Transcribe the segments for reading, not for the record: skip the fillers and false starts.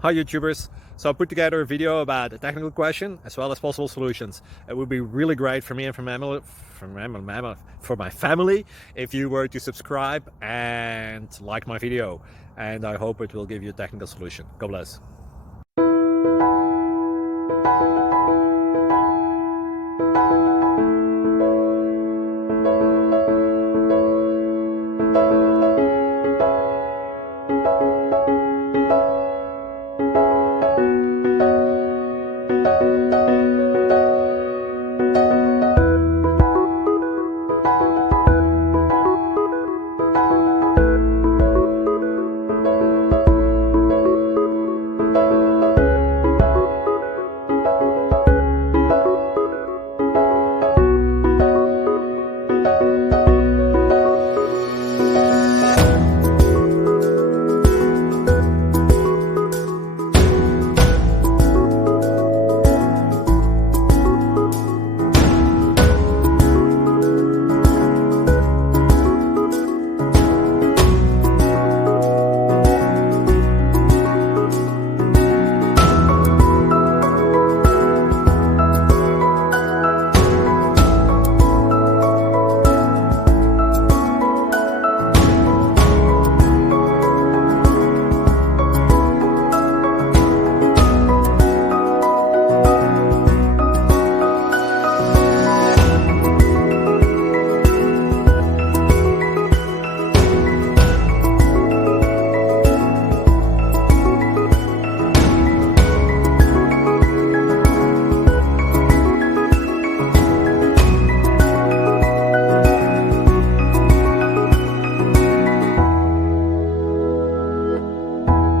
Hi YouTubers! So I put together a video about a technical question as well as possible solutions. It would be really great for me and for my family if you were to subscribe and like my video, and I hope it will give you a technical solution. God bless.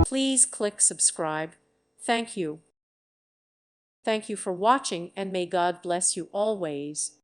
Please click subscribe. Thank you. Thank you for watching, and may God bless you always.